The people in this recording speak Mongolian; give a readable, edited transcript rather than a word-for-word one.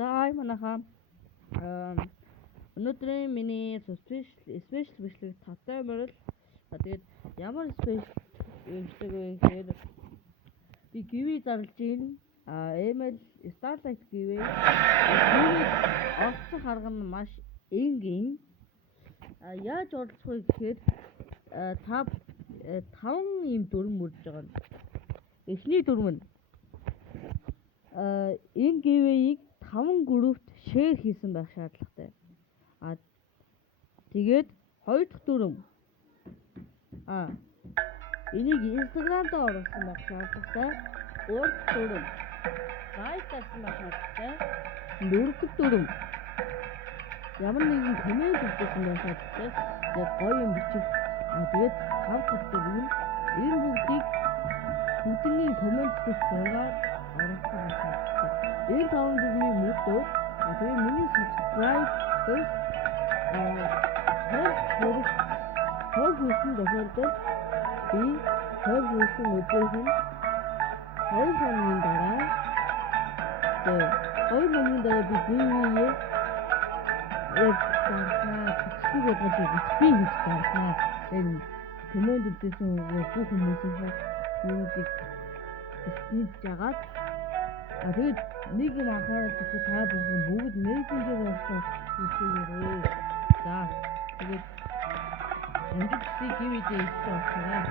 За манайхаа өнөөдрийн миний спешиал бичлэг тавтай морил. Тэгээд ямар спешиал бичлэг вэ гэхээр би гиви зарлж ийн email Starlight гиви олцох арга нь маш энгийн. Яаж олцох вэ гэхээр та 5 ийм дүрм мөрж байгаа нь. Эхний дүрм нь энэ гивэийг 5 группт шеэр хийсэн байх шаардлагатай. Тэгээд хоёр дахь дүрм энийг Instagram-д оруулсан байх шаардлагатай. Гурав дахь дүрм лайк хийсэн байх шаардлагатай. Дөрөв дэх дүрм ямар нэгэн коммент хийсэн байх шаардлагатай. Тэгээд гоё юм бичих. Тэгээд тав дахь дүрм энэ бүгдийг бүгдний коммент хийх байгаар оруулсан байх шаардлагатай. Энэ 5 дүрмийн мөрдөө тэгээд миний subscribers хөрсөн тохиолдолд би хөрсөн өдрийнх нь 2 хоногийн дараа би гивэээ яг бичлэг болгож би хийж таснаа. Энэ коммент өгсөн бүх хүмүүсийн юундыг хийж жагаад тэгээд нэг юм анхаарал татах та бүхэн бүгд мессенжер болсоо хийгээрэй. За тэгээд амжилт хүсье гивэдээ хийж байгаа.